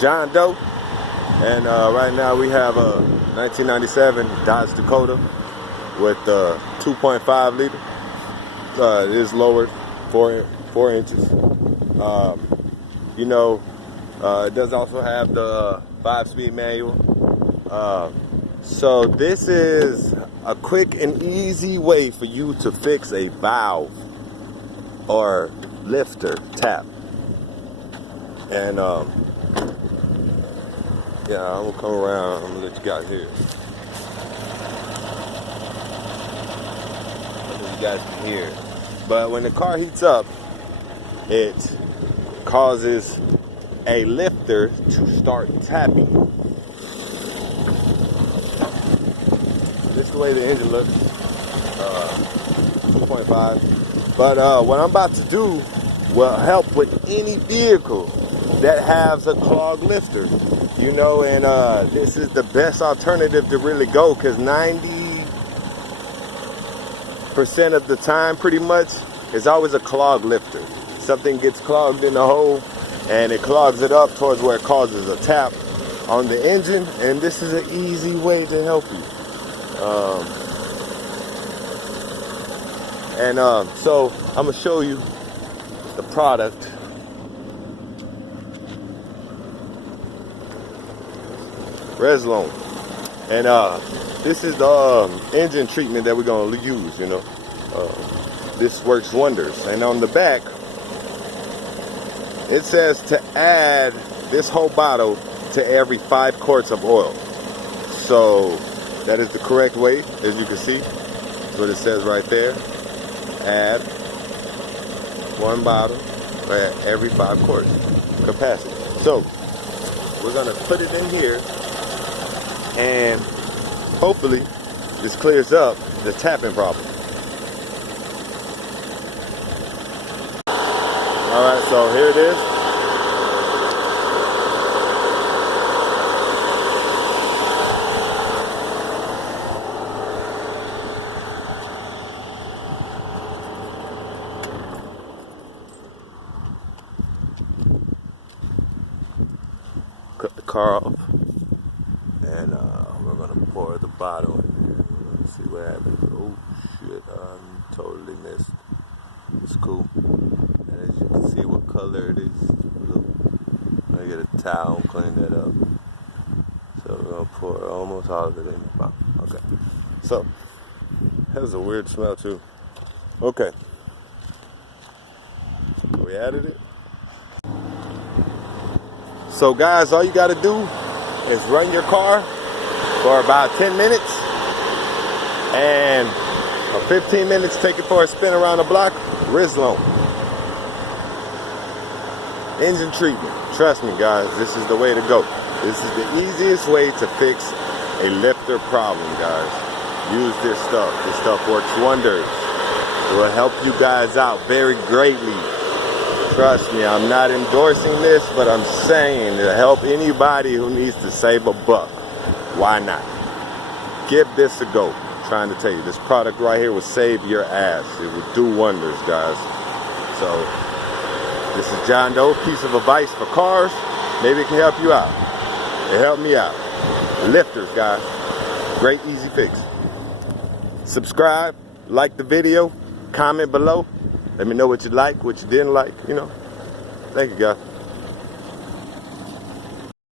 John Doe, and right now we have a 1997 Dodge Dakota with 2.5 liter. It is lowered 4 inches. It does also have the 5-speed manual. So this is a quick and easy way for you to fix a valve or lifter tap. And yeah, I'm gonna come around. I'm gonna let you guys hear it. I know you guys can hear it. But when the car heats up, it causes a lifter to start tapping. This is the way the engine looks. 2.5. But what I'm about to do will help with any vehicle that has a clogged lifter. And this is the best alternative to really go, because 90% of the time, pretty much, it's always a clogged lifter. Something gets clogged in the hole, and it clogs it up towards where it causes a tap on the engine, and this is an easy way to help you. So I'm gonna show you the product. Reslone, and this is the engine treatment that we're gonna use. This works wonders. And on the back, it says to add this whole bottle to every 5 quarts of oil. So that is the correct way, as you can see. That's what it says right there. Add 1 bottle at every 5 quarts capacity. So we're gonna put it in here, and hopefully this clears up the tapping problem. Alright, so here it is. Cut the car off, and we're gonna pour the bottle in here. Let's see what happens. Oh shit, totally missed. It's cool. And as you can see what color it is. Look, I get a towel, clean that up. So we're gonna pour almost all of it in. Wow. Okay. So that was a weird smell too. Okay. We added it. So guys, all you gotta do is run your car for about 10 minutes, and 15 minutes, take it for a spin around the block. Reslone engine treatment. Trust me guys, this is the way to go. This is the easiest way to fix a lifter problem, guys. Use this stuff. This stuff works wonders. It will help you guys out very greatly. Trust me, I'm not endorsing this, but I'm saying to help anybody who needs to save a buck. Why not? Give this a go. I'm trying to tell you, this product right here will save your ass. It will do wonders, guys. So, this is John Doe, piece of advice for cars. Maybe it can help you out. It helped me out. Lifters, guys. Great, easy fix. Subscribe, like the video, comment below. Let me know what you like, what you didn't like, Thank you, guys.